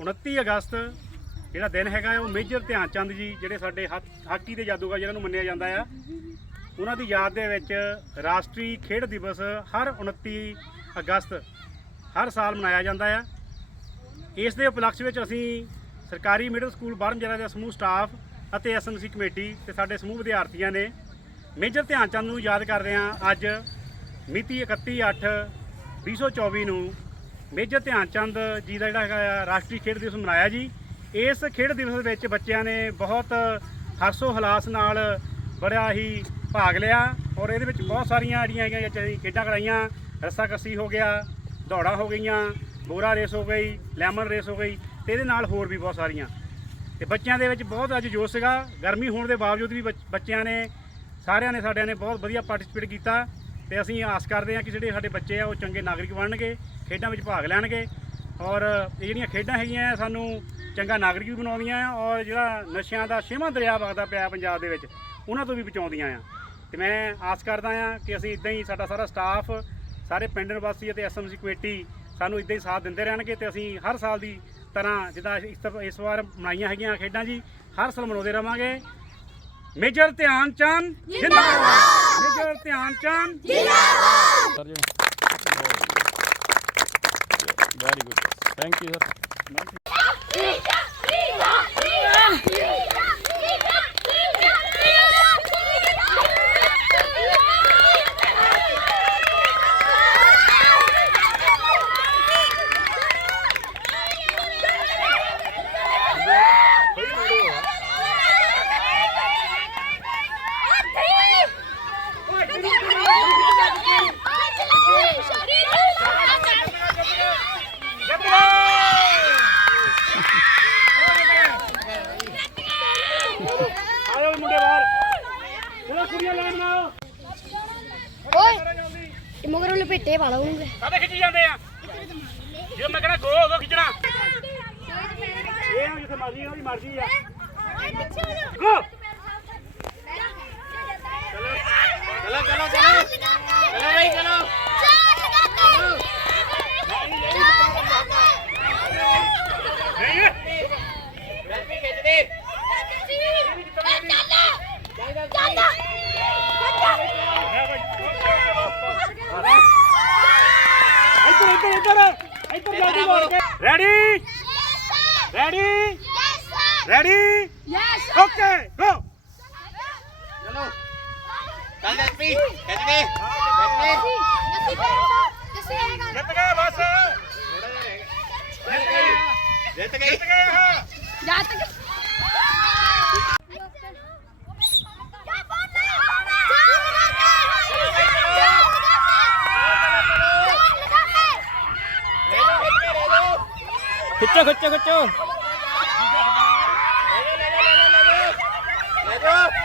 29 ਅਗਸਤ ਜਿਹੜਾ ਦਿਨ ਹੈਗਾ ਹੈ, ਉਹ ਮੇਜਰ ਧਿਆਨ ਚੰਦ ਜੀ ਜਿਹੜੇ ਸਾਡੇ ਹਾਕ- ਹਾਕੀ ਦੇ ਜਾਦੂਗਰ ਜਿਹਨਾਂ ਨੂੰ ਮੰਨਿਆ ਜਾਂਦਾ ਆ ਉਹਨਾਂ ਦੀ ਯਾਦ ਦੇ ਵਿੱਚ ਰਾਸ਼ਟਰੀ ਖੇਡ ਦਿਵਸ ਹਰ 29 ਅਗਸਤ ਹਰ ਸਾਲ ਮਨਾਇਆ ਜਾਂਦਾ ਆ। ਇਸ ਦੇ ਉਪਲਕਸ਼ ਵਿੱਚ ਅਸੀਂ ਸਰਕਾਰੀ ਮਿਡਲ ਸਕੂਲ ਬਾਰਨਜਰਾ ਦਾ ਸਮੂਹ ਸਟਾਫ ਅਤੇ ਐਸਐਮਸੀ ਕਮੇਟੀ ਤੇ ਸਾਡੇ ਸਮੂਹ ਵਿਦਿਆਰਥੀਆਂ ਨੇ ਮੇਜਰ ਧਿਆਨ ਚੰਦ ਨੂੰ ਯਾਦ ਕਰਦੇ ਹਾਂ ਅੱਜ ਮਿਤੀ 31/8/2024 ਨੂੰ ਮੇਜਰ ਧਿਆਨ ਚੰਦ ਜੀ ਦਾ ਜਿਹੜਾ ਹੈਗਾ ਆ, ਰਾਸ਼ਟਰੀ ਖੇਡ ਦਿਵਸ ਮਨਾਇਆ ਜੀ। ਇਸ ਖੇਡ ਦਿਵਸ ਦੇ ਵਿੱਚ ਬੱਚਿਆਂ ਨੇ ਬਹੁਤ ਹਰਸੋ ਹਲਾਸ ਨਾਲ ਬੜਾ ਹੀ ਭਾਗ ਲਿਆ ਔਰ ਇਹਦੇ ਵਿੱਚ ਬਹੁਤ ਸਾਰੀਆਂ ਜਿਹੜੀਆਂ ਹੈਗੀਆਂ ਜਿਹੜੀ ਖੇਡਾਂ ਕਰਾਈਆਂ ਰੱਸਾ ਕੱਸੀ ਹੋ ਗਿਆ, ਦੌੜਾਂ ਹੋ ਗਈਆਂ, ਬੋਰਾ ਰੇਸ ਹੋ ਗਈ, ਲੈਮਨ ਰੇਸ ਹੋ ਗਈ ਤੇ ਇਹਦੇ ਨਾਲ ਹੋਰ ਵੀ ਬਹੁਤ ਸਾਰੀਆਂ। ਤੇ ਬੱਚਿਆਂ ਦੇ ਵਿੱਚ ਬਹੁਤ ਅੱਜ ਜੋਸ਼ ਸੀਗਾ, ਗਰਮੀ ਹੋਣ ਦੇ ਬਾਵਜੂਦ ਵੀ ਬੱਚ- ਬੱਚਿਆਂ ਨੇ, ਸਾਰਿਆਂ ਨੇ ਸਾਡਿਆਂ ਨੇ ਬਹੁਤ ਵਧੀਆ ਪਾਰਟਿਸਿਪੇਟ ਕੀਤਾ ਤੇ ਅਸੀਂ ਆਸ ਕਰਦੇ ਹਾਂ ਕਿ ਜਿਹੜੇ ਸਾਡੇ ਬੱਚੇ ਆ ਉਹ ਚੰਗੇ ਨਾਗਰਿਕ ਬਣਨਗੇ। ਖੇਡਾਂ ਵਿੱਚ ਭਾਗ ਲੈਣਗੇ। ਔਰ ਇਹ ਜਿਹੜੀਆਂ ਖੇਡਾਂ ਹੈਗੀਆਂ, ਸਾਨੂੰ ਚੰਗਾ ਨਾਗਰਿਕ ਵੀ ਬਣਾਉਂਦੀਆਂ ਆ ਔਰ ਜਿਹੜਾ ਨਸ਼ਿਆਂ ਦਾ ਛੇਵਾਂ ਦਰਿਆ ਵਗਦਾ ਪਿਆ ਪੰਜਾਬ ਦੇ ਵਿੱਚ, ਉਹਨਾਂ ਤੋਂ ਵੀ ਬਚਾਉਂਦੀਆਂ ਆ। ਤੇ ਮੈਂ ਆਸ ਕਰਦਾ ਆ ਕਿ ਅਸੀਂ ਇਦਾਂ ਹੀ ਸਾਡਾ ਸਾਰਾ ਸਟਾਫ ਸਾਰੇ ਪਿੰਡ ਨਿਵਾਸੀ ਅਤੇ ਐਸਐਮਸੀ ਕਮੇਟੀ ਸਾਨੂੰ ਇਦਾਂ ਹੀ ਸਾਥ ਦਿੰਦੇ ਰਹਿਣਗੇ ਤੇ ਅਸੀਂ ਹਰ ਸਾਲ ਦੀ ਤਰ੍ਹਾਂ ਜਿੱਦਾਂ ਇਸ ਤ- ਇਸ ਵਾਰ ਮਨਾਈਆਂ ਹੈਗੀਆਂ ਖੇਡਾਂ ਜੀ, ਹਰ ਸਾਲ ਮਨਾਉਂਦੇ ਰਵਾਂਗੇ। ਮੇਜਰ ਧਿਆਨ ਚੰਦ ਜਿੰਦਾਬਾਦ! Major Dhyan Chand sir ji very good thank you ਇਹ ਮਗਰ ਲਪੇਟੇ ਪਾ ਲਾ ਉਹਨੂੰ ਕਾਹਦੇ ਖਿੱਚੀ ਜਾਂਦੇ ਆ। ਜੇ ਮੈਂ ਕਹਿੰਦਾ ਗੋ ਉਦੋਂ ਖਿੱਚਣਾ। ਇਹ ਆ ਜਿੱਥੇ ਮਰਜ਼ੀ ਉਹਦੀ ਮਰਜ਼ੀ ਆ। ਗੋ ਚਲੋ ਚਲੋ ਚਲੋ। ਚਲੋ ਬਈ ਚਲੋ। ਨਹੀਂ ਹੈ ਇੱਧਰ ਇੱਧਰ ਇੱਧਰ ਜਲਦੀ ਬੋਲ ਕੇ। Ready ready ready okay go ਚਲੋ। ਚੱਲ ਜਸਪੀ ਖਿੱਚ ਕੇ। ਜਿੱਤ ਗਏ ਬਸ। ਥੋੜਾ ਜਿਹਾ ਰਹਿ ਗਿਆ ਜਿੱਤ 그쪽 그쪽 그쪽. 내려 내려 내려 내려 내려.